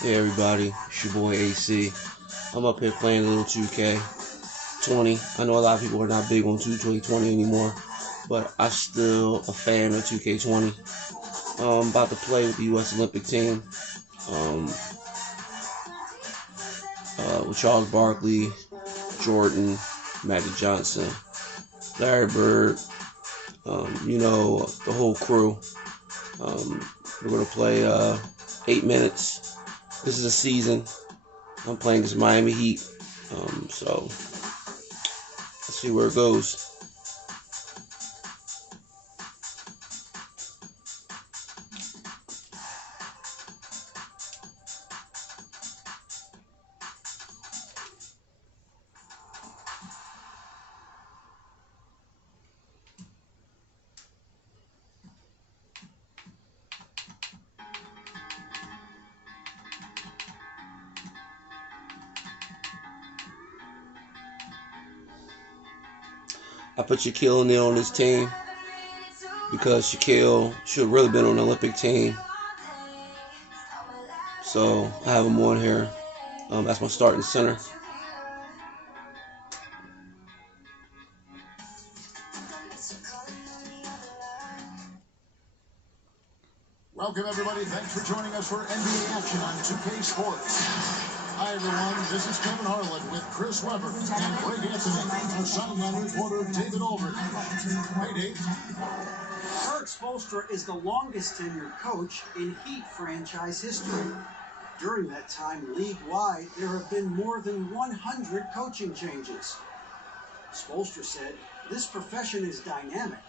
Hey everybody, it's your boy AC. I'm up here playing a little 2K20. I know a lot of people are not big on 2K20 anymore, but I'm still a fan of 2K20. I'm about to play with the U.S. Olympic team um, with Charles Barkley, Jordan, Magic Johnson, Larry Bird, the whole crew. We're going to play 8 minutes. This is a season. I'm playing this Miami Heat. So let's see where it goes. I put Shaquille O'Neal on this team because Shaquille should have really been on the Olympic team. So I have him on here. That's my starting center. Welcome, everybody. Thanks for joining us for NBA action on 2K Sports. Hi, everyone. This is Kevin Harlan with Chris Webber and Greg Anthony. Our sideline reporter, David Olbert. Hey, Dave. Erik Spoelstra is the longest tenured coach in Heat franchise history. During that time, league-wide, there have been more than 100 coaching changes. Spoelstra said, "This profession is dynamic.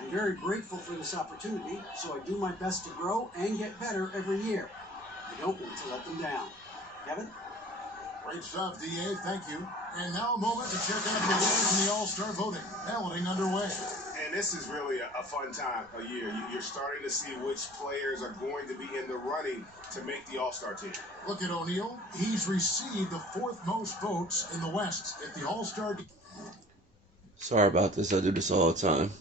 I'm very grateful for this opportunity, so I do my best to grow and get better every year. I don't want to let them down." Kevin? Great stuff, DA. Thank you. And now a moment to check out the winners in the All-Star voting. Balloting underway. And this is really a fun time of year. You're starting to see which players are going to be in the running to make the All-Star team. Look at O'Neal. He's received the fourth most votes in the West at the All-Star. Sorry about this. I do this all the time.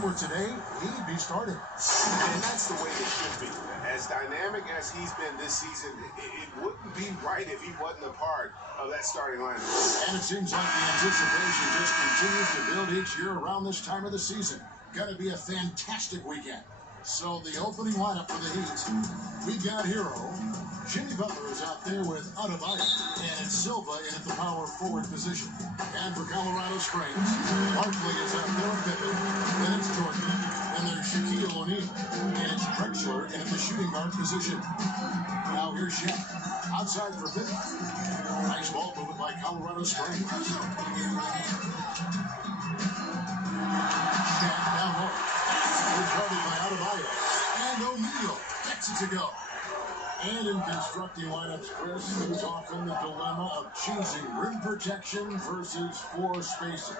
Where today, he'd be starting. And that's the way it should be. As dynamic as he's been this season, it wouldn't be right if he wasn't a part of that starting lineup. And it seems like the anticipation just continues to build each year around this time of the season. Gonna be a fantastic weekend. So the opening lineup for the Heat, we got Hero. Jimmy Butler is out there with Adebayo, and it's Silva in at the power forward position. And for Colorado Springs, Barkley is out there with Pippen, then it's Jordan, and there's Shaquille O'Neal, and it's Drexler in at the shooting guard position. Now here's Shaq, outside for Pippen. Nice ball movement by Colorado Springs. Shaq down low. Recovered by Adebayo. And O'Neal gets it to go. And in constructing lineups, Chris, there's often the dilemma of choosing rim protection versus floor spacing.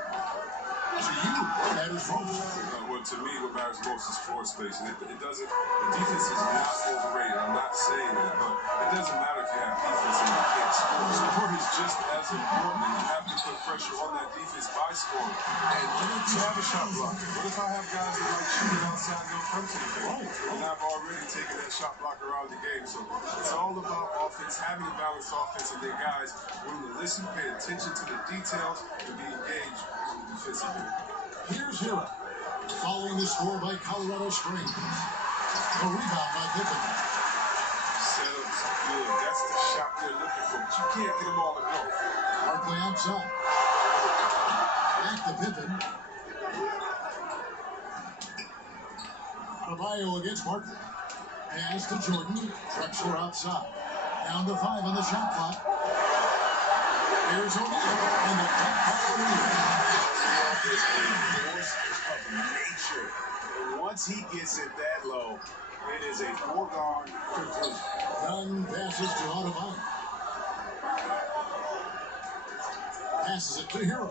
To you, what matters most? Well, to me, what matters most is floor spacing. It doesn't. The defense is not overrated. I'm not saying that, but it doesn't matter if you have defense and you can't score. Score is just as important, and you have to put pressure on that defense by scoring. And you need to have a shot blocker. What if I have guys that like shooting outside, don't come to the game? And I've already taken that shot blocker out of the game. So it's all about offense, having a balanced offense, and then guys willing to listen, pay attention to the details, and be engaged on the defensive end. Here's Hero, following the score by Colorado Springs. The rebound by Pippen. Setup's good. That's the shot they're looking for, but you can't get them all at once. Barkley outside. Back to Pippen. Adebayo against Barkley. Pass to Jordan. Drexler outside. Down to 5 on the shot clock. Here's O'Neal and the top part of Is a force of nature. And once he gets it that low, it is a foregone conclusion. Dunn passes to Adebayo. Passes it to Hero.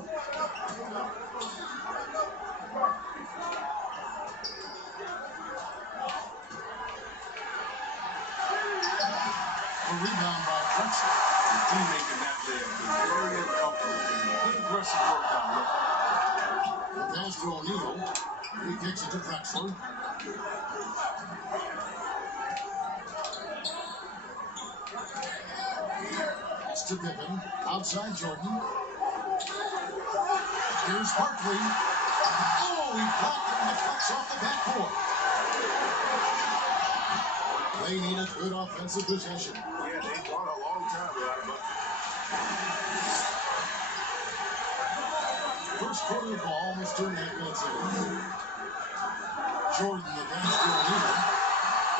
He making that layup very uncomfortable. Good aggressive work down low. The pass to O'Neal. He kicks it to Drexler. Pass to Pippen. Outside Jordan. Here's Barkley. Oh, he blocked it and deflects off the backboard. They need a good offensive possession. Yeah, they've gone a long time without a bucket. First quarter ball, almost 2.5 minutes in. Jordan, the pass to O'Neal.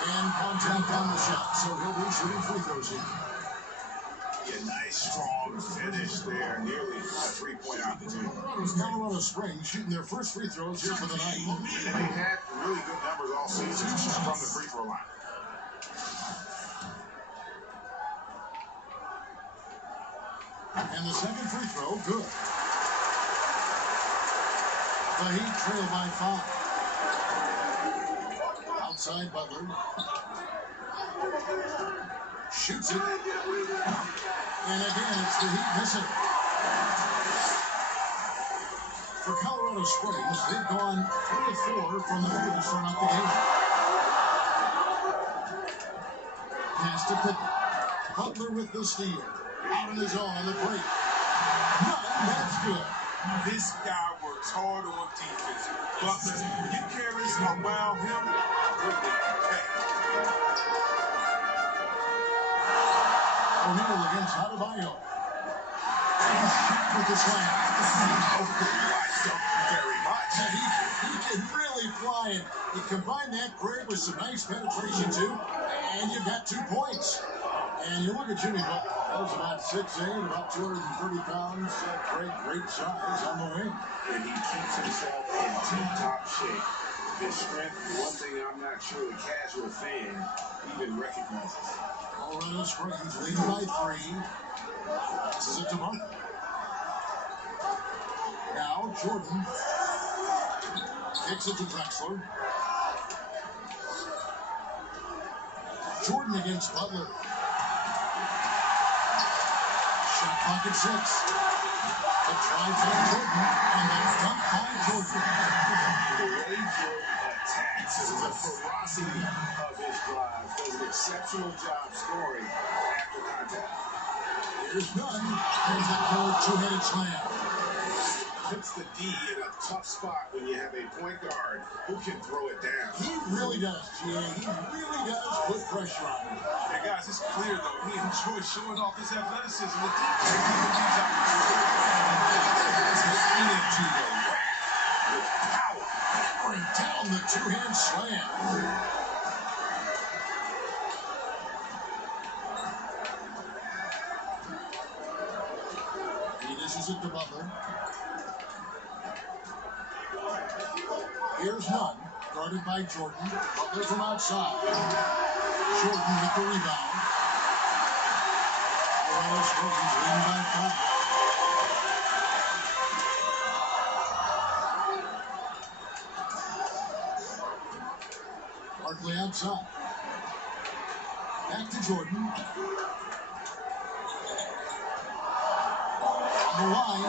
And contact on the shot, so he'll be shooting free throws here. Yeah, nice, strong finish there. Nearly a three-point opportunity. Colorado Springs shooting their first free throws here for the night. And they had really good numbers all season from the free throw line. And the second free throw, good. The Heat trail by 5. Outside Butler. Shoots it. And again, it's the Heat missing. For Colorado Springs, they've gone 3 of 4 from the field to start out the game. Pass to Pippen. Butler with the steal. Out on his own on the break. None, that's good. This guy works hard on defense. Butler, you carries around him, you'll be okay. O'Neal against Adebayo. With the slam. Very much. He can really fly it. You combine that grade with some nice penetration too, and you've got 2 points. And you look at Jimmy Butler. That was about 6'8", about 230 pounds. Great size on the wing. And he keeps himself in tip-top shape. His strength, one thing I'm not sure the casual fan even recognizes. Colorado Springs leading by 3. This is it to Mark. Now Jordan kicks it to Drexler. Jordan against Butler. Shot clock at 6. A try from Jordan, and that's dunk by Jordan. The way Jordan attacks and the ferocity of his drive does an exceptional job scoring after contact. Here's Nunn. There's that cold two-headed slam. Puts the D in a tough spot when you have a point guard who can throw it down. He really does, GA. He really does put pressure on him. Hey guys, it's clear though, he enjoys showing off his athleticism. The defense gives these opportunities. Into the rack with power. Bring down the two-hand slam. He dishes it to Butler. Here's Nunn, guarded by Jordan. Butler from outside. Jordan with the rebound. Colorado Springs leading by 5. Barkley outside. Back to Jordan. The line.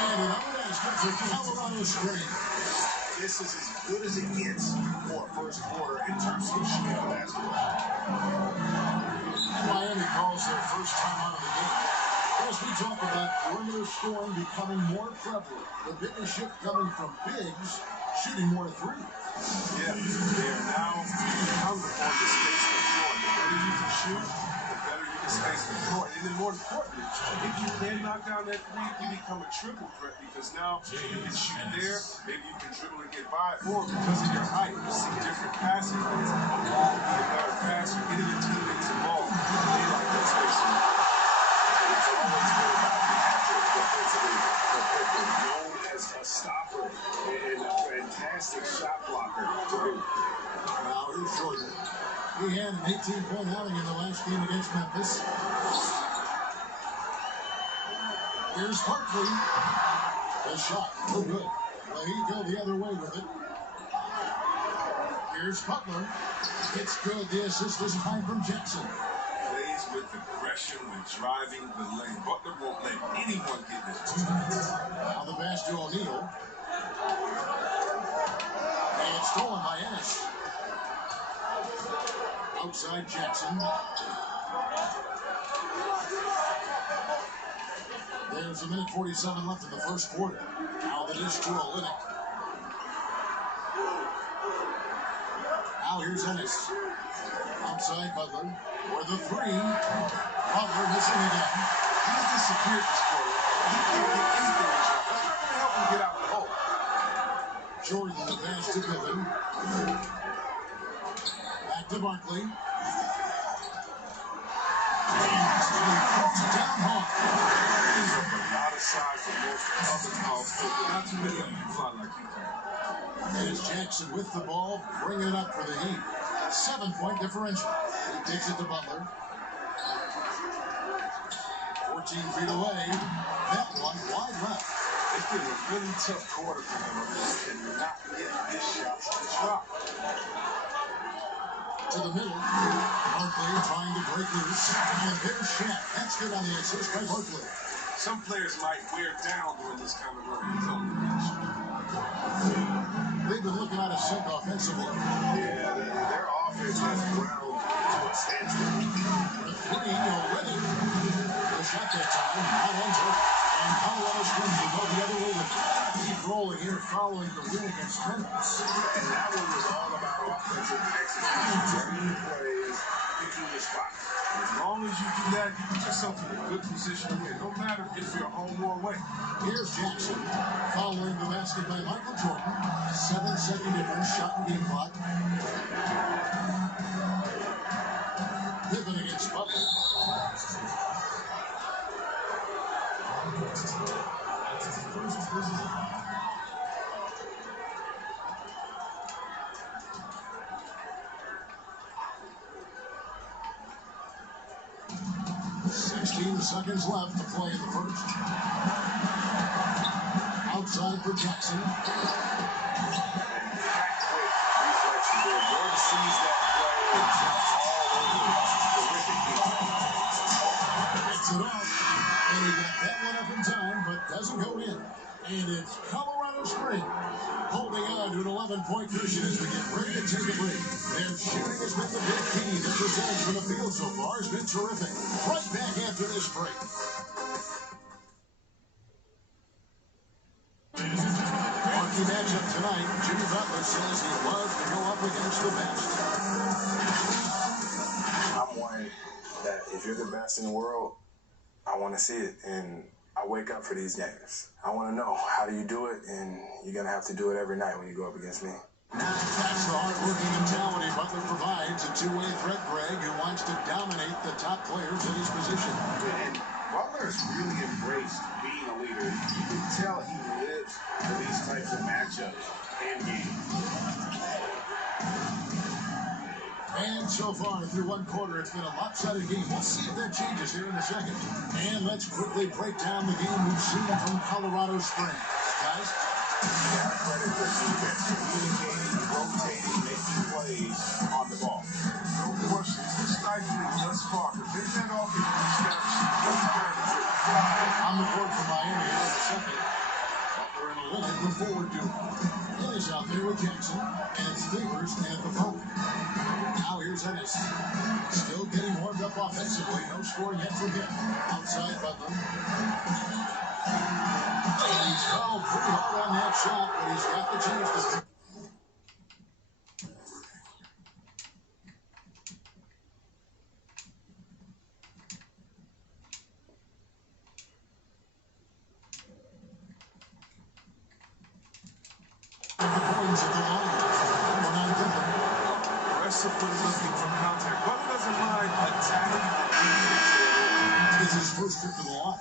And an unrest for Colorado Springs. This is as good as it gets for a first quarter in terms of shooting the basketball. Miami calls their first time out of the game. As we talk about perimeter scoring becoming more prevalent, the biggest shift coming from bigs shooting more threes. Yeah, they are now hungry for the space the floor. The better you can shoot, the better you can space the floor. And then more importantly, if you can knock down that three, you become a triple threat because now you can shoot there, maybe you can dribble and get by, or because of your height, you see different passing lanes. A better pass, you're getting your teammates involved. They like that spacing. It's always been about Patrick defensively, known as a stopper and a fantastic shot blocker to boot. Now here's Jordan. He had an 18-point outing in the last game against Memphis. Here's Barkley. The shot, no good. Well, he go the other way with it. Here's Butler. It's good. The assist this time from Jackson. Plays with aggression, with driving the lane. Butler won't let anyone get this. Now the pass to O'Neal. And it's stolen by Ennis. Outside Jackson. There's a minute 47 left in the first quarter. Now the dish to Olynyk. Now here's Ennis. Outside Butler. For the three. Butler missing again. He's disappeared this quarter. He can't get anything in shot. That's not going to help him get out the hole. Jordan the pass to Pippen. Back to Barkley. Down hard. He's up a lot of size for most other calls, but not too many of them can fly like he can. And it's Jackson with the ball, bringing it up for the Heat. 7-point differential. He takes it to Butler. 14 feet away. That one wide left. It's been a really tough quarter for him and not get his shots to drop. To the middle. Barkley trying to break loose. And there's Shaq. That's good on the assist by Barkley. Some players might wear down during this kind of run. He's on the bench. They've been looking out of sync offensively. Yeah, their offense has ground to a standstill. The three already. The shot that time, not entered. And Colorado Springs will go the other way with keep rolling here following the win against Memphis. And that one was all about offensive execution, running plays, picking your spots. As long as you do that, you put yourself in a good position to win, no matter if you're home or away. Here's Jackson following the basket by Michael Jordan. 7-second difference, shot and game clock. Pippen against Butler. 16 seconds left to play in the first. Outside for Jackson. Reflection there. Jordan sees that play and jumps all over it. Terrific defense. Gets it off. And he got that one up in time, but doesn't go in. And it's Colorado Springs holding on to an 11-point cushion as we get ready to take a break. Their shooting has been the big key. The percentage from the field so far has been terrific. Right back after this break. Marquee matchup tonight. Jimmy Butler says he loves to go up against the best. I'm one that if you're the best in the world, I want to see it. And I wake up for these games. I want to know, how do you do it? And you're going to have to do it every night when you go up against me. That's the hard-working mentality Butler provides. A two-way threat, Greg, who wants to dominate the top players at his position. And Butler's really embraced being a leader. You can tell he lives for these types of matchups and games. And so far, through one quarter, it's been a lopsided game. We'll see if that changes here in a second. And let's quickly break down the game we've seen from Colorado Springs. Guys? Yeah, credit for defense, communicating, rotating, making plays on the ball. No question. It's been stifling thus far, but they've had offense really bad. On the board for Miami here in a second. Butler and Olynyk, the forward duo. Ennis out there with Jackson, and it's Favors at the phone. Now here's Ennis. Still getting warmed up offensively. No score yet from him. Outside Butler. He's fouled pretty hard on that shot, but he's got the chance to... At the line. One on Pippen. Aggressively looking for contact. Butler doesn't mind attacking the defense. It's his first trip to the line.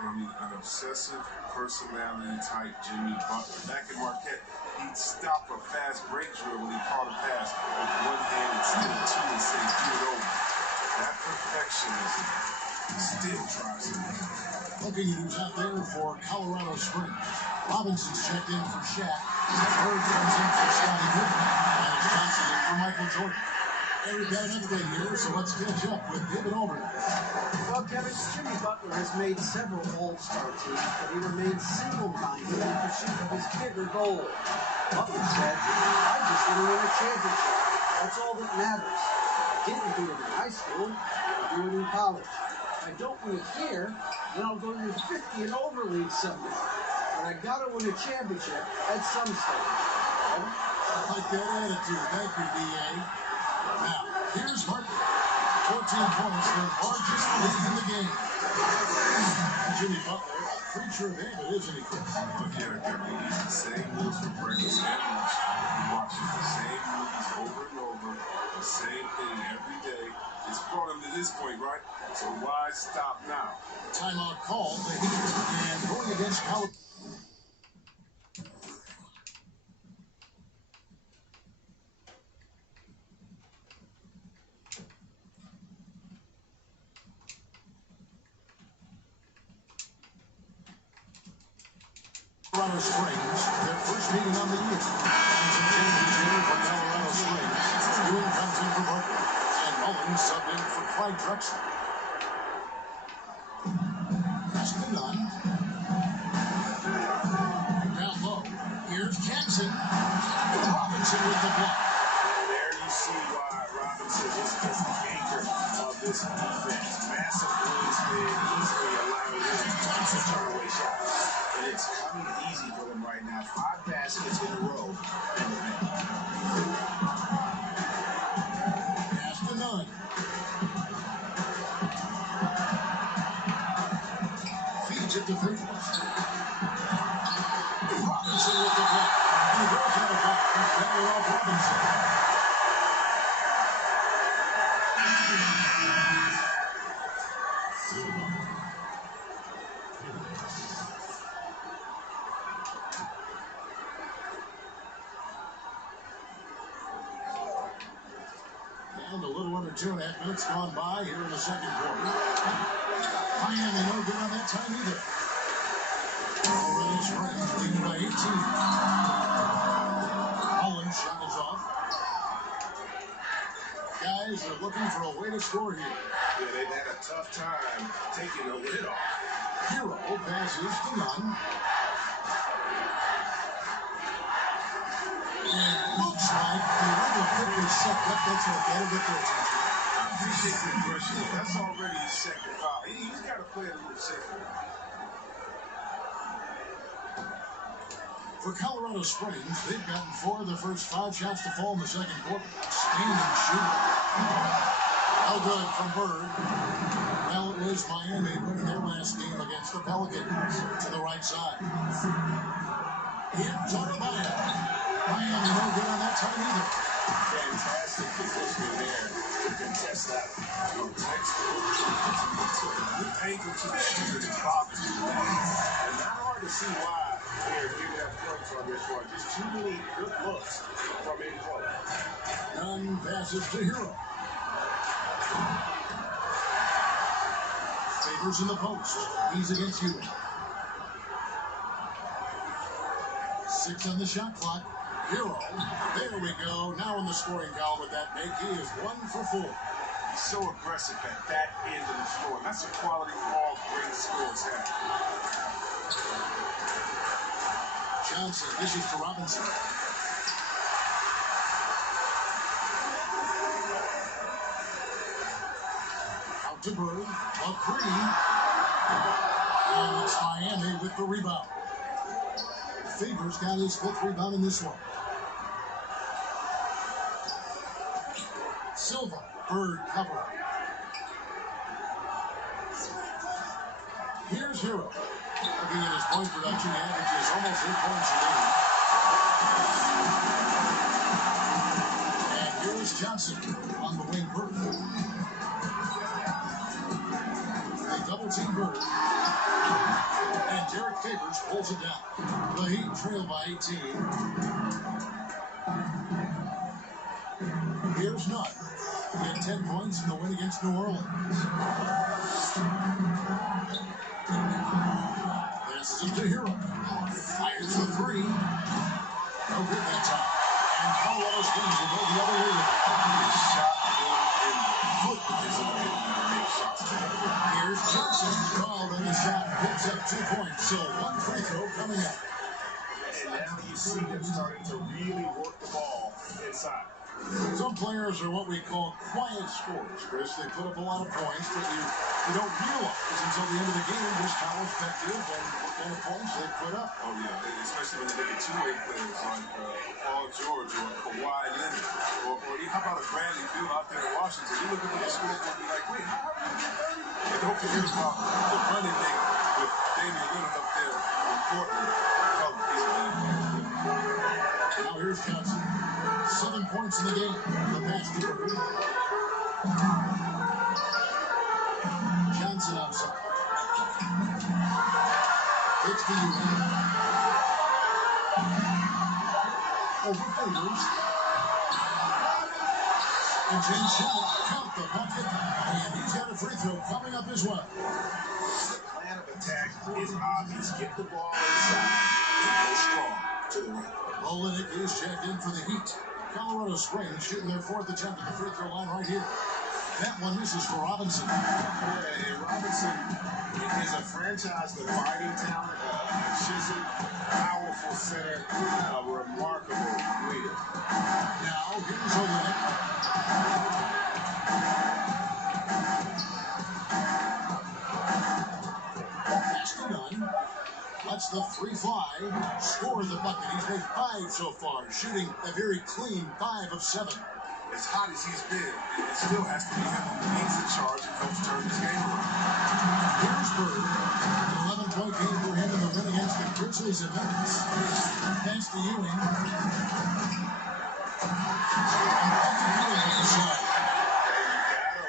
I mean, an obsessive personality type Jimmy Butler. Back in Marquette, he'd stop a fast break drill when he caught a pass with one hand instead of two and say, do it over. That perfectionism still drives him. Looking who's out there for Colorado Springs. Robinson's checked in for Shaq. Bird comes in for Scottie Pippen. And it's Johnson in for Michael Jordan. Eric we've got an update here, so let's catch up with David Aldridge. Well, Kevin, Jimmy Butler has made several All-Star teams, but he remains single-minded in pursuit of his bigger goal. Butler said, "I just want to win a championship. That's all that matters. I didn't do it in high school. I do it in college. If I don't win it here, then I'll go to the 50 and over league someday. But I gotta win a championship at some stage." Kevin? I like that attitude. Thank you, D.A. Now, here's Harden. 14 points, the largest lead in the game. Jimmy Butler, a creature of habit, isn't he, Chris? Look here, Kevin. He eats the same meals for breakfast and lunch. He watches the same movies over and over, the same thing every day. It's brought him to this point, right? So why stop now? Timeout called, the Heat, and going against Colorado. Colorado Springs, their first meeting on the year. Some changes here for Colorado Springs. Ewing comes in for Barkley, and Mullins subbed in for Clyde Drexler. Pass to Nunn. Down low. Here's Jackson. Robinson with the block. There you see why Robinson is the anchor of this defense. Massive wingspan, easily allowing him to turn away shots. And it's coming easy for them right now. 5 baskets in a row in the paint. Pass to Nunn. Feeds it to Favors. Robinson with the block. And he goes out of bounds. He's batted off Robinson. And a little under 2.5 minutes gone by here in the second quarter. Miami no good on that time either. Colorado Springs leading by 18. Mullins shot is off. Guys are looking for a way to score here. Yeah, they've had a tough time taking the lid off. Hero passes to Nunn. And it looks like the little bit was sucked up. That's what that'll get their attention. I appreciate the aggression. That's already his second foul. He's got to play it a little safer. For Colorado Springs, they've gotten 4 of their first 5 shots to fall in the second quarter. Standing shooting. How good from Bird. Well, it was Miami winning their last game against the Pelicans to the right side. Here's Adebayo. Miami no good on that time either. Fantastic position there to contest that. The angle to the shooter is bothering you. And not hard to see why they're giving up points on this one. Just too many good looks from in play. Nunn passes to Hero. Favors in the post. He's against Ewing. 6 on the shot clock. Hero. There we go. Now in the scoring column with that make. He is 1 for 4. He's so aggressive at that end of the floor. That's a quality all great scorers have. Johnson dishes to Robinson. Out to Bird. A 3. And it's Miami with the rebound. Favors got his 5th rebound in this one. Silva. Bird cover. Here's Hero. Looking at his point production, averages almost 8 points a game. And here is Johnson on the wing. Bird. They double team Bird. And Derek Favors pulls it down. The Heat trail by 18. Here's Nunn. He had 10 points in the win against New Orleans. Passes it to Hero. Fires the 3. No good that time. And Colorado Springs will go the other way. Shot Johnson fouled on the shot, picks up 2 points. So 1 free throw coming up. And now you see them starting to really work the ball inside. Some players are what we call quiet scorers, Chris. They put up a lot of points, but you don't realize until the end of the game just how effective and what kind of points they put up. Oh, yeah, especially when you look at two-way players like Paul George or Kawhi Leonard, or how about a Bradley Beal out there in Washington? You look at the scoreboard and be like, wait, how are you get 30? And don't forget about the running thing with Damian Lillard up there in Portland. He's a bad player. Now here's Johnson. 7 points in the game. The pass to Irving. Johnson outside. It's to you. Over fingers. And James Shaw count the bucket. And he's got a free throw coming up as well. The plan of attack is obvious. Get the ball inside and go strong to the rim. Olenek is checked in for the Heat. Colorado Springs shooting their 4th attempt at the free throw line right here. That one misses for Robinson. Yeah, and Robinson is a franchise defining talent, a chiseled, powerful center, a remarkable leader. Now, here's Olenek. Pass to Nunn. Lets the 3 fly. Score the bucket. He's made 5 so far. Shooting a very clean 5 of 7. As hot as he's been, it still has to be him who leads the charge and helps turn this game around. Here's Bird. An 11-point game for him in the win against the Grizzlies in Memphis. Pass to Ewing. And Patrick Ewing with the shot.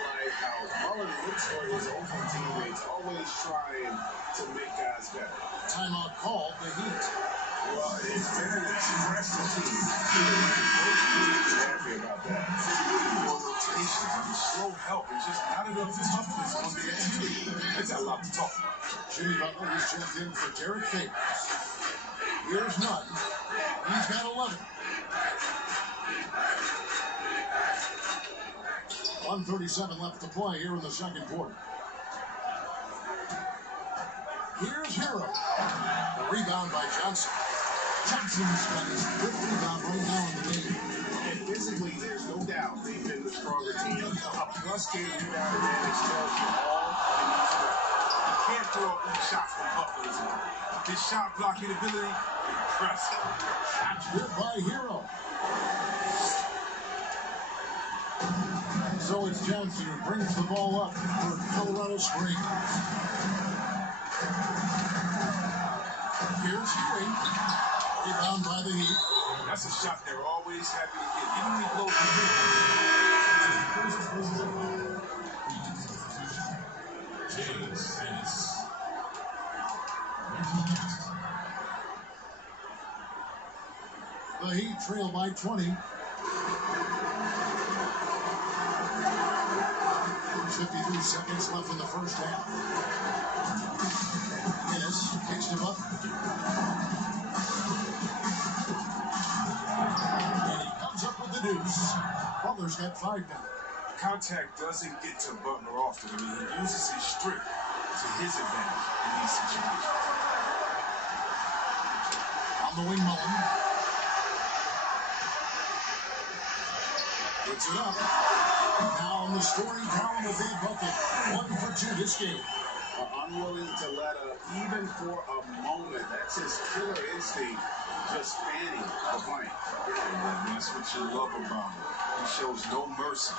Like how Mullen looks for his open teammates, always trying to make guys better. Timeout called the Heat. Well, it's been an expressive team. Most teams are happy about that. More rotations and slow help. It's just not enough toughness on the end. It's a lot to talk about. Jimmy Butler is checked in for Derek Favors. Here's Nunn. He's got 11. 1:37 left to play here in the second quarter. Here's Hero. A rebound by Johnson. Johnson's got his 5th rebound right now in the game. And physically, there's no doubt they've been the stronger team. A plus-K rebound advantage tells you all you need to know. You can't throw up any shots from Butler as well. His shot blocking ability, impressive. Shots good by Hero. So it's Johnson who brings the ball up for Colorado Springs. Here's Ewing. Rebound by the Heat. That's a shot they're always happy to get. Even when he blows the Heat trail by 20. 53 seconds left in the first half. Ennis kicks him up. And he comes up with the deuce. Butler's got 5 now. Contact doesn't get to Butler often. I mean, he uses his strength to his advantage in these situations. On the wing, Mullen. Puts it up. Now on the scoring column with a bucket. 1 for 2 this game. Unwilling to let up, even for a moment. That's his killer instinct, just fanning the flank. And that's what you love about him. He shows no mercy,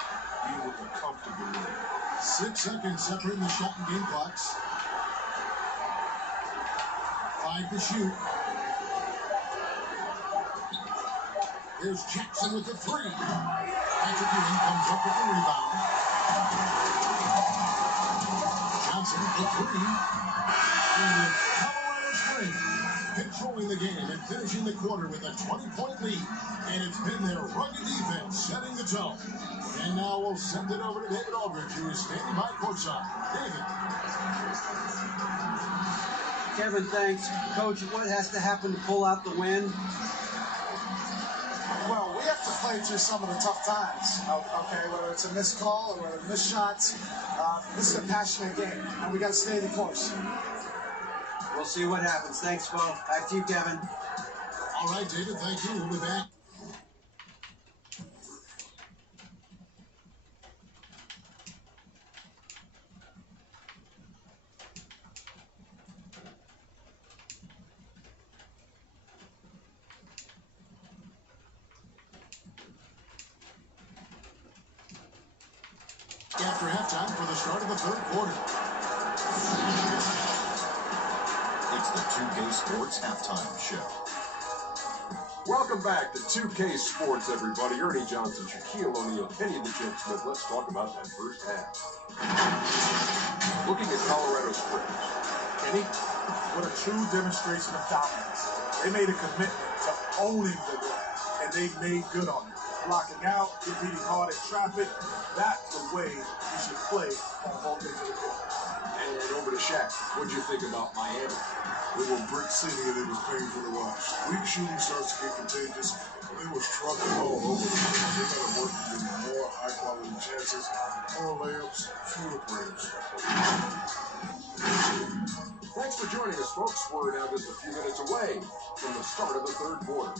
even with a comfortable lead. 6 seconds separating the shot and game clocks. 5 to shoot. There's Jackson with the 3. Patrick Ewing comes up with the rebound. Johnson for 3. And Colorado Springs controlling the game and finishing the quarter with a 20-point lead. And it's been their rugged defense setting the tone. And now we'll send it over to David Aldridge, who is standing by courtside. David. Kevin, thanks. Coach, what has to happen to pull out the win? Well, we have to played through some of the tough times. Okay, whether it's a missed call or whether missed shots, this is a passionate game, and we got to stay the course. We'll see what happens. Thanks, Bo. Back to you, Kevin. All right, David, thank you. We'll be back. After halftime for the start of the third quarter. It's the 2K Sports Halftime Show. Welcome back to 2K Sports, everybody. Ernie Johnson, Shaquille O'Neal, Kenny the Jet Smith. Let's talk about that first half. Looking at Colorado Springs. Kenny, what a true demonstration of dominance. They made a commitment to owning the glass, and they made good on it. Blocking out, competing hard in traffic. That's the way you should play on both ends of the court. And over to Shaq. What'd you think about Miami? They were brick city and it was painful to watch. Weak shooting starts to get contagious, and they was trucking all over the place. They got to work to get more high-quality chances, more layups, fewer prayers. Thanks for joining us, folks. We're now just a few minutes away from the start of the third quarter.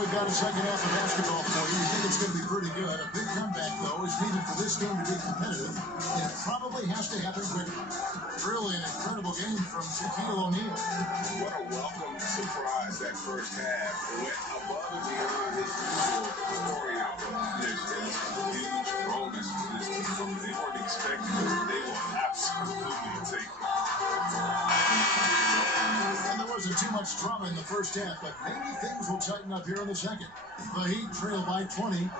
We've got a second half of basketball for you. We think it's going to be pretty good. A big comeback, though, is needed for this game to be competitive. It probably has to happen quickly. Really an incredible game from Shaquille O'Neal. What a welcome surprise that first half. Went above and beyond his usual story of this. And this is a huge bonus for this team. They weren't expecting it. They will absolutely take it. And there wasn't too much drama in the first half, but maybe things will tighten up here in the second. The Heat trail by 20.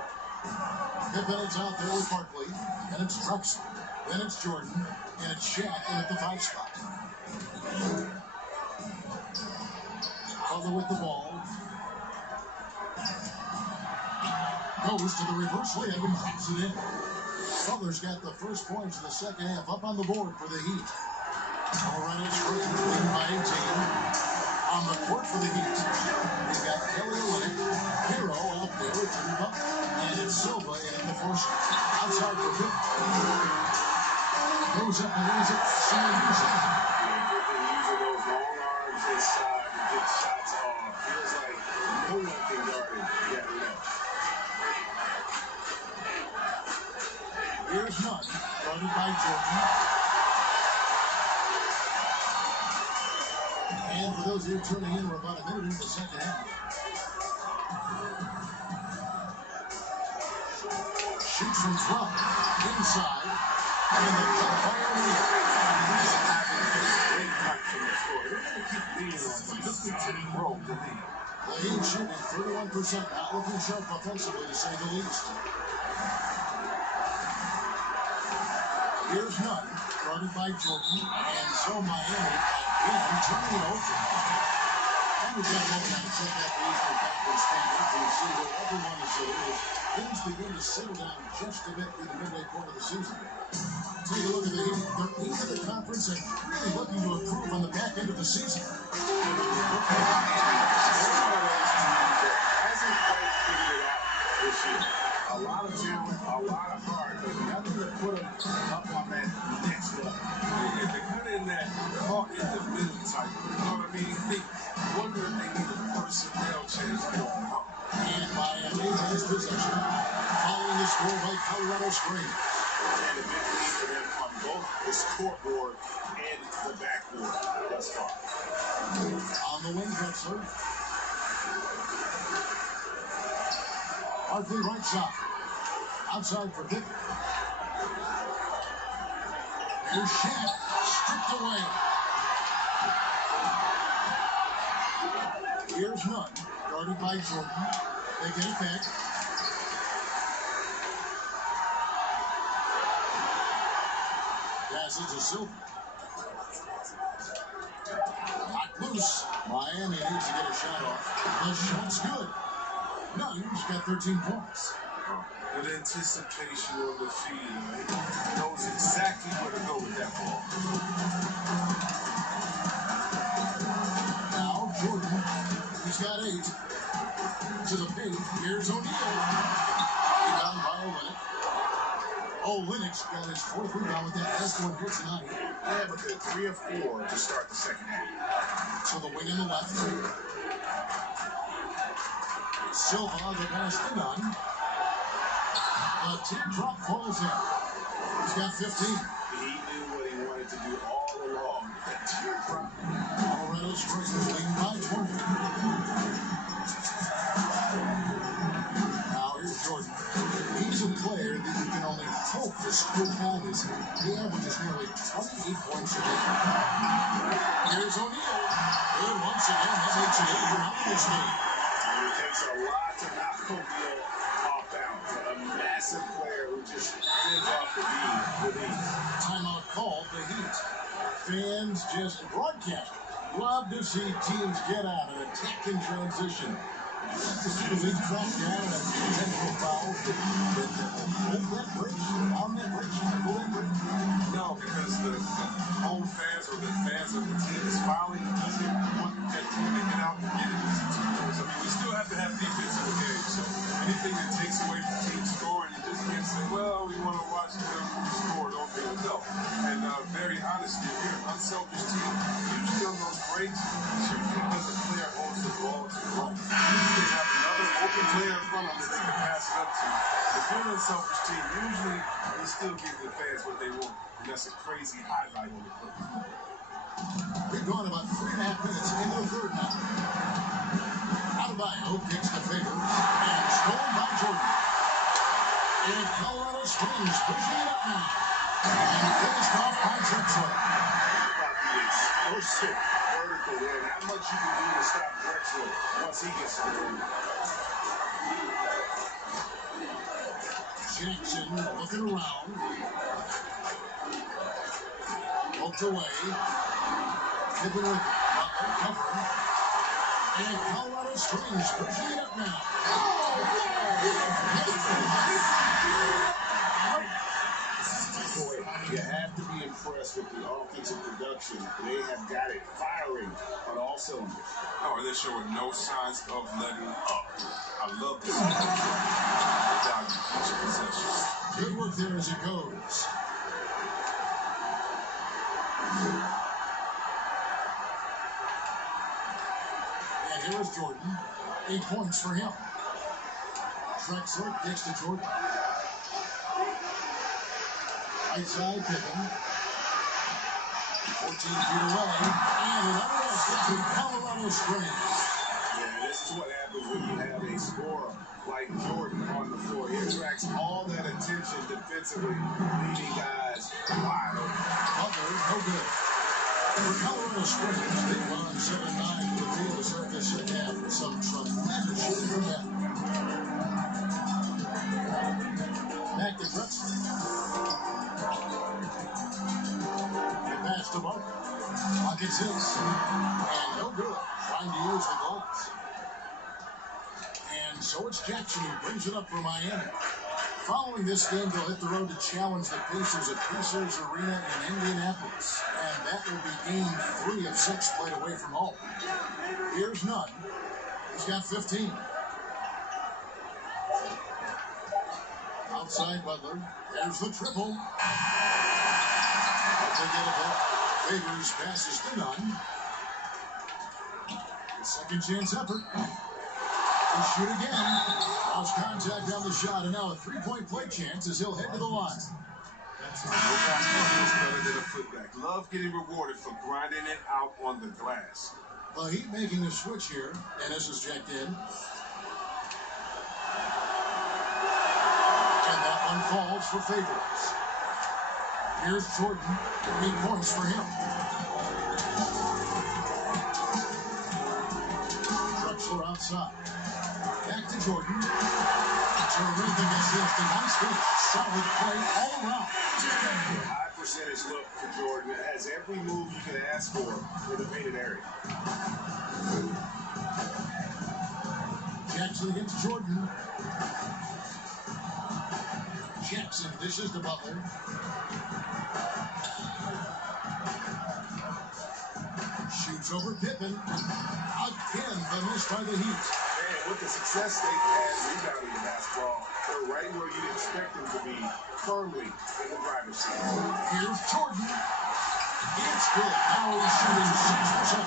Pippen is out there with Barkley. And it's Drexler. Then it's Jordan. And it's Shaq in at the 5 spot. Butler with the ball. Goes to the reverse layup and drops it in. Butler's got the first points of the second half up on the board for the Heat. Colorado Springs leading by 18. On the court for the Heat, we've got Kelly Olynyk, Hero out there with Jimmy Butler, and it's Silva in at the 4 spot. Outside for Pitt. Goes up and leaves it. Using those long arms inside to get shots off. Feels like no one can guard it yet enough. Here's Nunn, guarded by Jordan. And for those of you tuning in, we're about a minute into the second half. Shoots from 12, inside, and the cut by O'Neal. Great touch from the score. They're going to keep leaning on them. Just continue to grow the lead. The Heat shooting 31%, not looking sharp offensively, to say the least. Here's Nunn, guarded by Jordan, and so Miami again turning it over. And we've got a moment now to check out the Eastern Conference standings and see where everyone is at as things begin to settle down just a bit through the midway point of the season. Take a look at the Heat. They're into the conference and really looking to improve on the back end of the season. Hasn't quite figured it out this year. A lot of talent, a lot of heart, but nothing to put them up on that next level. They're kind of in that caught in the middle type. You know what I mean? They wonder if they need a personnel change. And Miami has possession, following the score by Colorado Springs. And a big lead for them on both the scoreboard and the backboard thus far. On the wing, Drexler. Barkley right side. Outside for Pippen. There's Shaq, stripped away. Here's Nunn, guarded by Jordan. They get it back. Passes to Silva. Hot loose. Miami needs to get a shot off. The shot's good. Nunn's got 13 points. with anticipation on the field. He knows exactly where to go with that ball. Now Jordan, he's got 8. To the paint, here's O'Neal. Rebound by Olynyk. Olynyk got his 4th rebound with that last one here tonight. Yeah, but they're 3 of 4 to start the second half. To the wing on the left. Silva, the pass to Nunn. A tip drop falls in. He's got 15. He knew what he wanted to do all along. That teardrop. Colorado Springs leading by 20. Now here's Jordan. He's a player that you can only hope to scoop out his hand. He averages nearly 28 points a game. Here's O'Neal. And once again, that makes it 8 around this game. It takes a lot to knock O'Neal off balance. A massive player who just spins off the beat with ease. Timeout called the Heat. Fans just broadcast. Love to see teams get out and attack in transition. This is a big track down and a potential foul. Hold that bridge, on that bridge, pull that bridge. No, because the home fans or the fans of the team is fouling. It doesn't want that team to get out and get it. I mean, we still have to have defense in the game. So anything that takes away from team scoring, you just can't say, well, we want to watch them score. Don't do it. No. And very honestly, if you're an unselfish team, usually on those breaks, because the player holds the ball to the right. They have another open player in front of them that they can pass it up to. If you're an unselfish team, usually they still give the fans what they want. And that's a crazy highlight on the play. We've gone about 3.5 minutes into the third now. Adebayo kicks the Favors and stolen by Jordan. And Colorado Springs pushing it up now. And finished off by Drexler. About the explosive vertical there. Not much you can do to stop Drexler once he gets to the rim. Jackson looking around. Poked away. Pippen with Butler covering. And Colorado Springs pushing it up now. Boy, you have to be impressed with the offensive production. They have got it firing on all cylinders. Oh, they're showing no signs of letting up. I love this. Value each possession. Good work there as it goes. And here is Jordan. 8 points for him. Drexler kicks to Jordan. Right side, Pippen. 14 feet away. And another basket to Colorado Springs. Yeah, this is what happens when you have a scorer like Jordan on the floor. He attracts all that attention defensively, leaving guys wide open. Butler, no good. For Colorado Springs, they run 7-9 to the field to surface and have some tremendous shooting from them. Back to Drexler. The pass to Mark. Clock at 6. And no good. Trying to use the gloves. And so it's Jackson who brings it up for Miami. Following this game, they'll hit the road to challenge the Pacers at Pacers Arena in Indianapolis. And that will be game 3 of 6 played away from home. Here's Nunn. He's got 15. Outside Butler. There's the triple. They get it back. Favors passes to Nunn. The second chance effort. They shoot again. Lost contact on the shot, and now a 3-point play chance as he'll head to the line. No basketball feels better than a putback. Love getting rewarded for grinding it out on the glass. The Heat making a switch here. Ennis is checked in. And that one falls for Favors. Here's Jordan. 8 points for him. Drexler outside. Back to Jordan. Terrific assist. A nice finish. Solid play all around. High percentage look for Jordan. It has every move you can ask for in the painted area. Jackson against Jordan. Jackson dishes to Butler. Shoots over Pippen. Again, finished by the Heat. And with the success they've had rebounding the basketball, they're right where you'd expect them to be, firmly in the driver's seat. Here's Jordan. It's good. Now he's shooting 6%.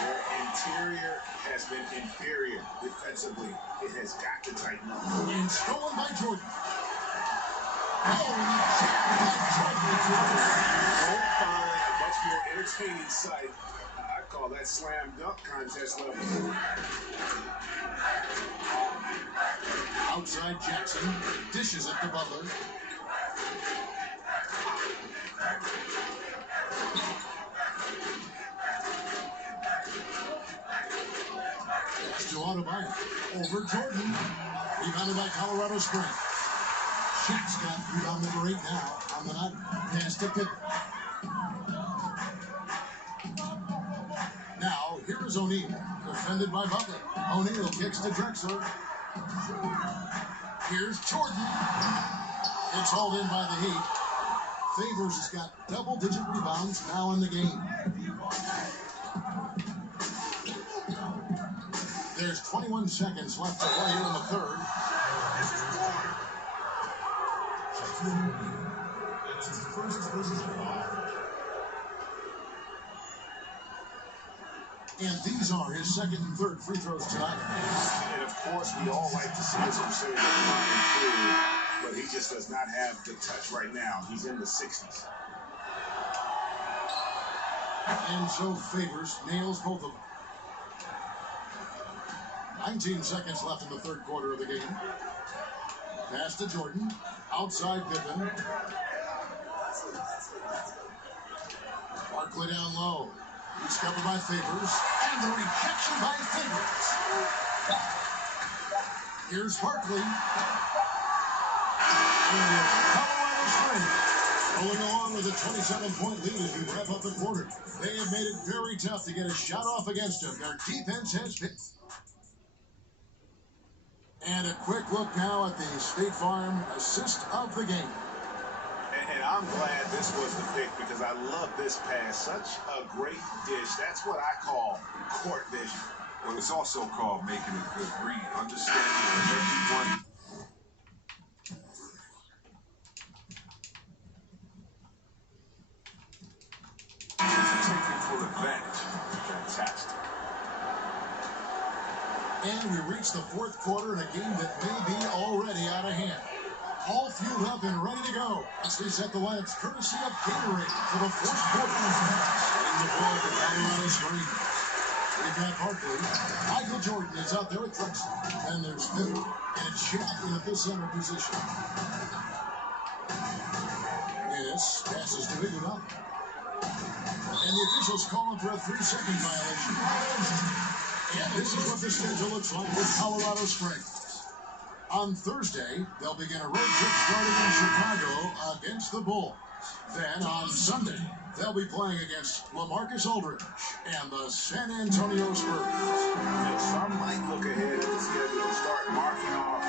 Their interior has been inferior defensively. It has got to tighten up. And stolen by Jordan. Oh, and the check by Jordan. Don't find a much more entertaining sight. I call that slam dunk contest level. Outside Jackson. Dishes it to Butler. To Adebayo. Over Jordan. Rebounded by Colorado Springs. Shaq's got rebound number 8 now on the night. Pass to Pippen. Now, here is O'Neal. Defended by Butler. O'Neal kicks to Drexler. Here's Jordan. It's hauled in by the Heat. Favors has got double-digit rebounds now in the game. There's 21 seconds left to play here in the third. And these are his second and third free throws tonight. And of course, we all like to see his percentage of line improve, but he just does not have the touch right now. He's in the 60s. And so Favors nails both of them. 19 seconds left in the third quarter of the game. Pass to Jordan. Outside Pippen. Barkley down low. He's covered by Favors. And the rejection by Favors. Here's Barkley. And Colorado Springs rolling along with a 27-point lead as we wrap up the quarter. They have made it very tough to get a shot off against them. Their defense has been... And a quick look now at the State Farm assist of the game. And I'm glad this was the pick because I love this pass. Such a great dish. That's what I call court vision. Well, it's also called making a good read. Understanding that everyone. Taking full advantage. Fantastic. And we reach the fourth quarter in a game that may be already out of hand. All fueled up and ready to go. As they set the lamps, courtesy of Gatorade for the fourth quarter. In the ball for Colorado Springs. They've got Barkley. Michael Jordan is out there with Drexler. And there's Pippen and Shaq in the center position. This passes to Iguodala. And the officials calling for a 3-second violation. And this is what the schedule looks like with Colorado Springs. On Thursday, they'll begin a road trip starting in Chicago against the Bulls. Then on Sunday, they'll be playing against LaMarcus Aldridge and the San Antonio Spurs. Some might look ahead at the schedule and start marking off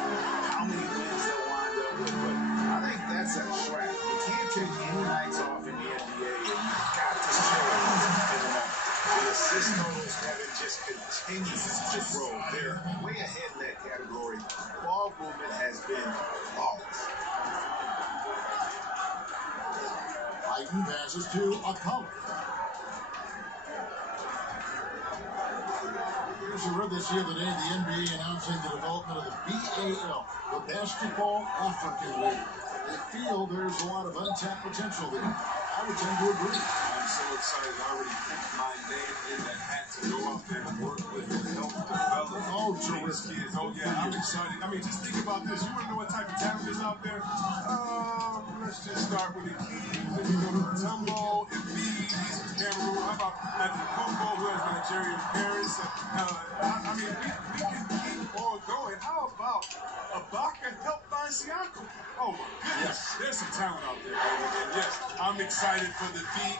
how many wins they'll wind up with, but I think that's a trap. You can't take any nights off in the NBA, and you've got to show it in the moment. The assist totals haven't just continued to grow. They're way ahead in that category. Ball movement has been flawless. Biden passes to Okala. Here's a read this the other day, the NBA announcing the development of the BAL, the Basketball African League. They feel there's a lot of untapped potential there. I would tend to agree. I'm so excited. I already picked my name in that hat to go out there and work with and help develop these kids. Oh, yeah, I'm excited. I mean, just think about this. You want to know what type of talent is out there? Let's just start with the key. Then you go to Tumbo, Embiid, he's from Cameroon. How about Matthew Kumbo, who has Nigerian parents? I mean, we can keep on going. How about Ibaka helped by Siakam? Oh, my goodness. Yes. There's some talent out there, baby. And yes, I'm excited for the BAL,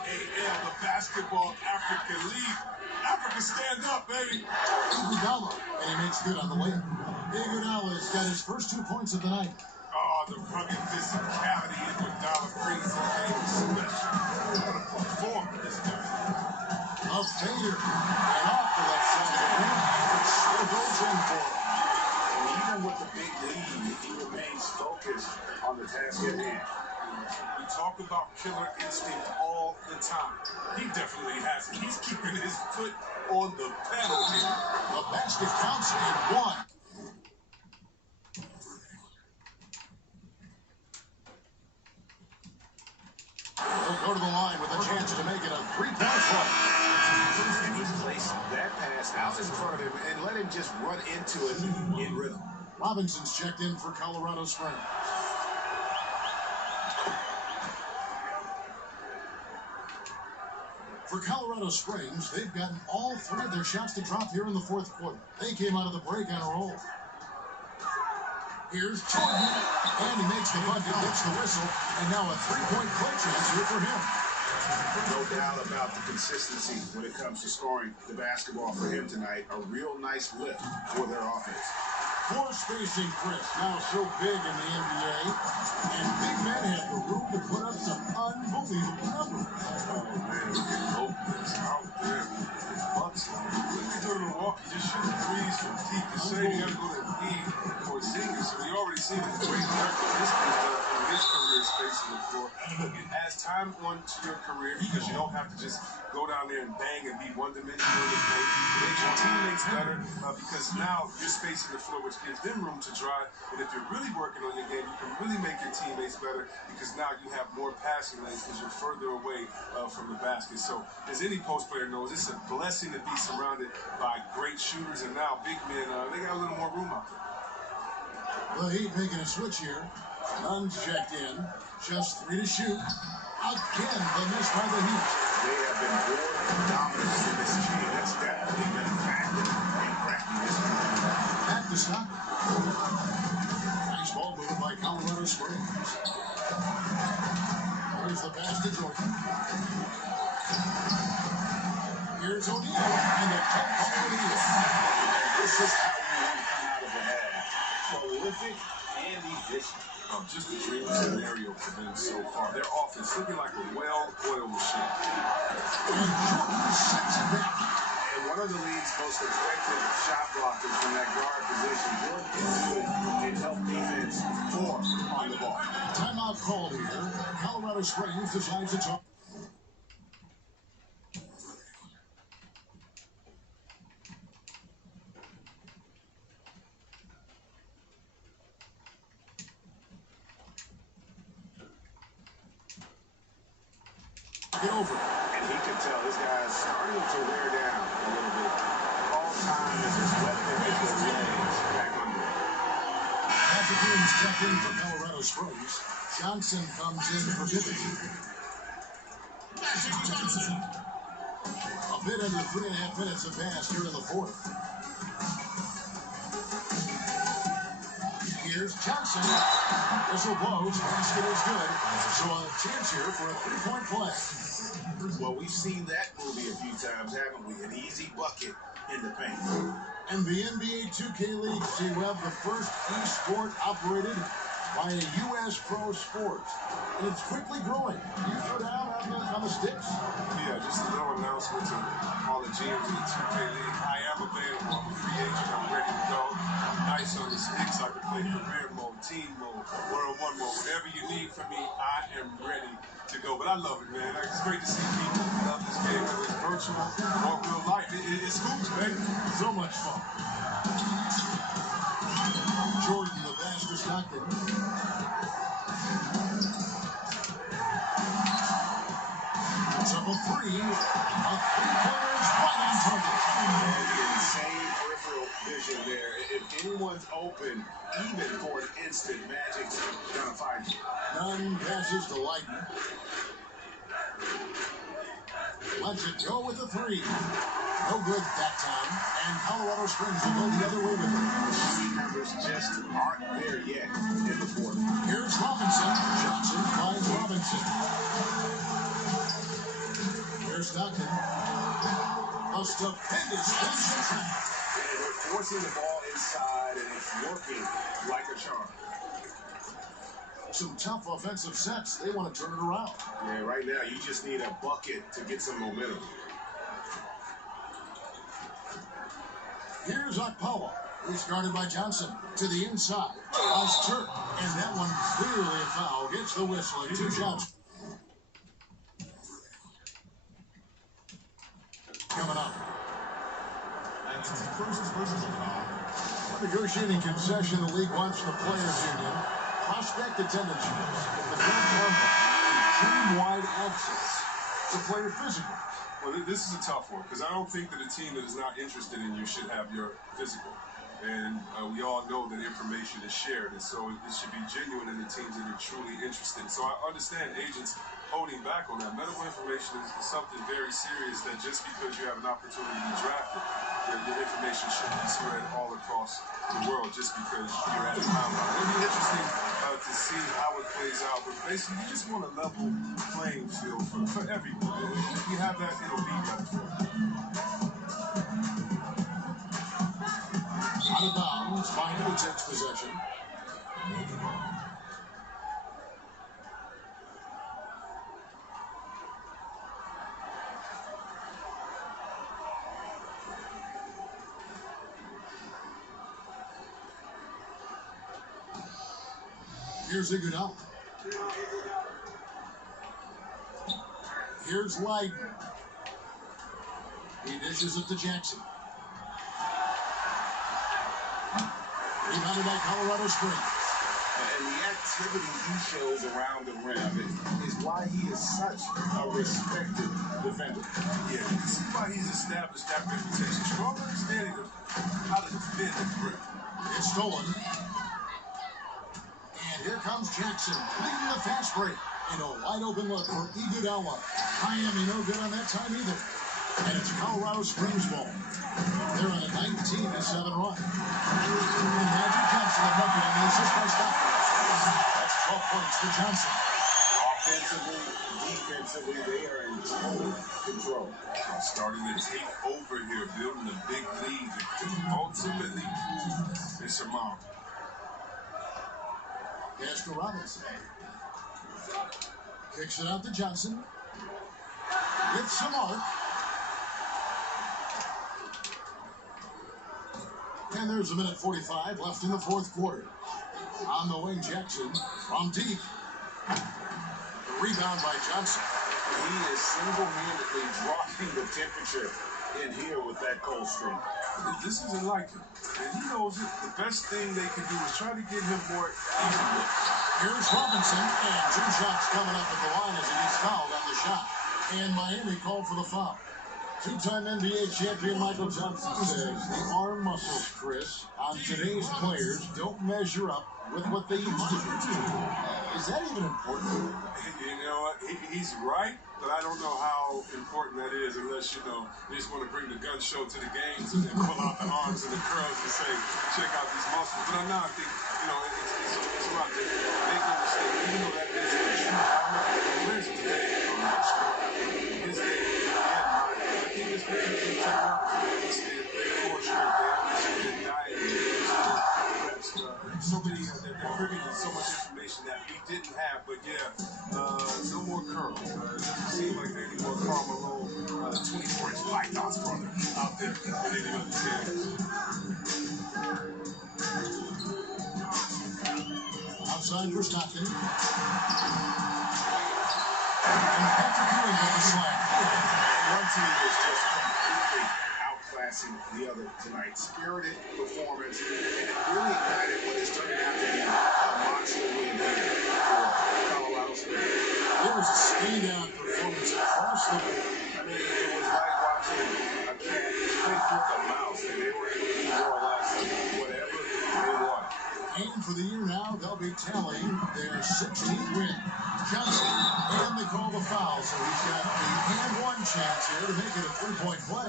the Basketball African League. Africa, stand up, baby. Iguodala, and he makes good on the layup. Iguodala has got his first 2 points of the night. Oh, the rugged physicality and Iguodala brings the game special. What a performer this guy. A fader. And off the left side of the rim. It still goes in for him. And even with the big lead, he remains focused on the task at hand. We talk about killer instinct all the time. He definitely has it. He's keeping his foot on the pedal here. The basket counts in one. He'll go to the line with a chance to make it a three-point play. And he's placed that pass out in front of him and let him just run into it in rhythm. Robinson's checked in for Colorado Springs. For Colorado Springs, they've gotten all three of their shots to drop here in the fourth quarter. They came out of the break on a roll. Here's Jordan, and he makes the bucket, gets the whistle, and now a three-point play chance here for him. No doubt about the consistency when it comes to scoring the basketball for him tonight. A real nice lift for their offense. Floor spacing Chris, now so big in the NBA, and big men have the room to put up some unbelievable numbers. Oh man, look at Lopez out there. Bucks like what they do in Milwaukee, just shooting threes from deep. To say they gotta go to Embiid or Porzingis, so we already seen the great work that this kid's done in his career spacing the floor. Look, it adds time onto your career because you don't have to just go down there and bang and be one-dimensional in the paint. It makes your teammates better because now you're spacing the floor, which gives them room to drive. And if you're really working on your game, you can really make your teammates better because now you have more passing lanes because you're further away from the basket. So as any post player knows, it's a blessing to be surrounded by great shooters. And now big men, they got a little more room out there. The Heat making a switch here. Nunn's checked in. Just three to shoot. Again, the miss by the Heat. They have been more dominant in this game. That's definitely been a factor in cracking this game. Back to stop. Nice ball movement by Colorado Springs. Here's the pass to Jordan. Here's O'Neal, and the tough ball O'Neal. This is how you want to come out of the half. Prolific and efficient. Just a dream scenario for them so far. Their offense looking like a well-oiled machine. And Jordan sets it back. And one of the league's most effective shot blockers from that guard position. Jordan can do it and help defense form on the ball. Timeout called here. Colorado Springs decides to talk. Get over. And he can tell this guy's starting to wear down a little bit. All time is just letting him get his legs back under it. Patrick Williams checked in for Colorado Springs. Johnson comes in for Pippen. A bit under 3.5 minutes have passed here in the fourth. Here's Johnson. Whistle blows. Basket is good. So a chance here for a three-point play. Well, we've seen that movie a few times, haven't we? An easy bucket in the paint. And the NBA 2K League, C-Web, the first e-sport operated by a U.S. pro sport. And it's quickly growing. You throw down on the sticks? Yeah, just a little announcement to all the GMs in the 2K League. I am available. I'm a free agent. I'm ready to go. I'm nice on the sticks. I can play career mode, team mode, one-on-one mode. Whatever you need from me, I am ready to go. But I love it, man. It's great to see people love this game, whether it's virtual or real life. It's hoops, baby. So much fun. Jordan, the pass to Stockton. It's up a three. A three-pointer is right on target. And the insane peripheral vision there. If anyone's open, even for an instant, Magic's gonna find you. Nunn passes to Lighton. Lets it go with the three. No good that time. And Colorado Springs will go the other way with it. The numbers just aren't there yet in the fourth. Here's Robinson. Johnson finds Robinson. Here's Stockton. A stupendous finish in track. And they're forcing the ball inside, and it's working like a charm. Some tough offensive sets. They want to turn it around. Yeah, right now you just need a bucket to get some momentum. Here's Okpala. He's guarded by Johnson to the inside. Nice turn, and that one clearly a foul. Gets the whistle and 2 shots. Coming up. Negotiating concession the league wants the players union. Prospect attendance units. The team-wide access to player physical. Well, this is a tough one because I don't think that a team that is not interested in you should have your physical. And we all know that information is shared, and so it should be genuine in the teams that are truly interested. So I understand agents holding back on that. Medical information is something very serious that just because you have an opportunity to be drafted, your information shouldn't be spread all across the world just because you're at a timeline. It'll be interesting to see how it plays out, but basically you just want a level playing field for everyone. If you have that, it'll be better. Out of bounds, Miami takes possession. Here's Iguodala. Here's Leiden. He dishes it to Jackson. Rebounded by Colorado Springs. And the activity he shows around the rim is why he is such a respected defender. Yeah, you can see why he's established that reputation. Strong understanding of how to defend the rim. It's stolen. And here comes Jackson leading the fast break. And a wide open look for Iguodala. Miami no good on that time either. And it's Colorado Springs ball. They're on a 19-7 run. And Magic Johnson the bucket on the assist by Stockton. That's 12 points for Johnson. Offensively, defensively, they are in total control. Starting to take over here, building a big lead that ultimately is surmountable. Pass to Robinson. Kicks it out to Johnson. With some arc. And there's a minute 45 left in the fourth quarter. On the wing, Jackson from deep. The rebound by Johnson. He is single-handedly dropping the temperature in here with that cold streak. This isn't like him. And he knows it. The best thing they can do is try to get him more easy looks. Here's Robinson, and 2 shots coming up at the line as he gets fouled on the shot. And Miami called for the foul. 2-time NBA champion Michael Johnson says the arm muscles, Chris, on today's players don't measure up with what they used to do. Is that even important? You know what? He's right, but I don't know how important that is unless, you just want to bring the gun show to the games and then pull out the arms and the curls and say, check out these muscles. But I think, it's about the make no mistake. Even though that is a true power, players today are much stronger. His day and mine. I think it's because of the technology. It's the core strength there. It's the diet. So many, they're privy to so much information that we didn't have, but no more curls. It doesn't seem like there anymore. Karl Malone, 24-inch Python's brother out there in any other team. Outside for Stockton. And Patrick Ewing with the slam. One team is just completely outclassing the other tonight. Spirited performance, and it really ignited what is turning out to be a monster win here for Colorado Springs. It was a standout performance across the board. I mean, it was like watching a cat play with a mouse, and they were able to do more or less whatever they wanted. And for the year now, they'll be tallying their 16th win. Johnson, and they call the foul, so he's got the and one chance here to make it a 3-point play.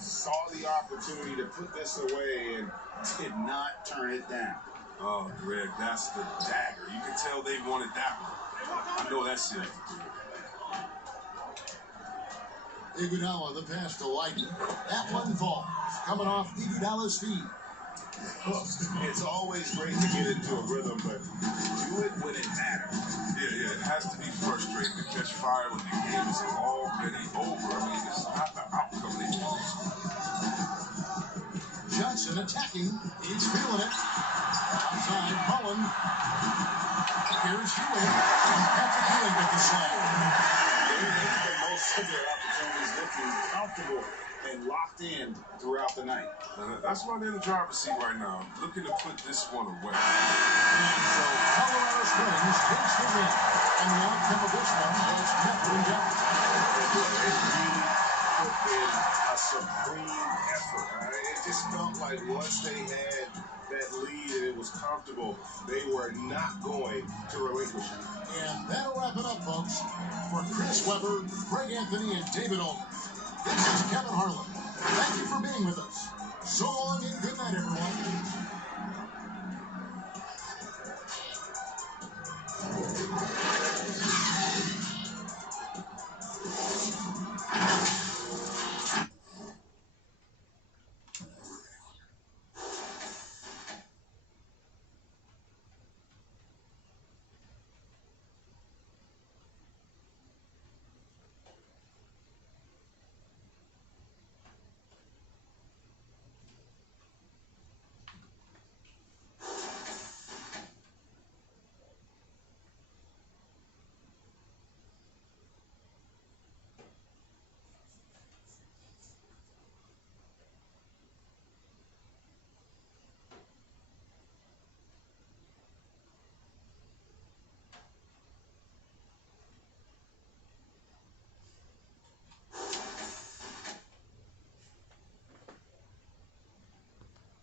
Saw the opportunity to put this away and did not turn it down. Oh, Greg, that's the dagger. You can tell they wanted that one. I know that's it. Iguodala, the pass to Leiden. That one falls. Coming off Iguodala's feet. Look, it's always great to get into a rhythm, but do it when it matters. Yeah, it has to be frustrating to catch fire when the game is already over. I mean, it's not the outcome they want. Johnson attacking. He's feeling it. Outside, Mullen. Here's Ewing. And Patrick Ewing with the slam. They made the most of their opportunities, looking comfortable and locked in throughout the night. That's why they're in the driver's seat right now, looking to put this one away. And so Colorado Springs takes the win. And the outcome of this one was never in doubt. They really put in a supreme effort. It just felt like once they had that lead and it was comfortable, they were not going to relinquish it. And that'll wrap it up, folks. For Chris Webber, Greg Anthony, and David Olden, this is Kevin Harlan. Thank you for being with us. So long and good night, everyone.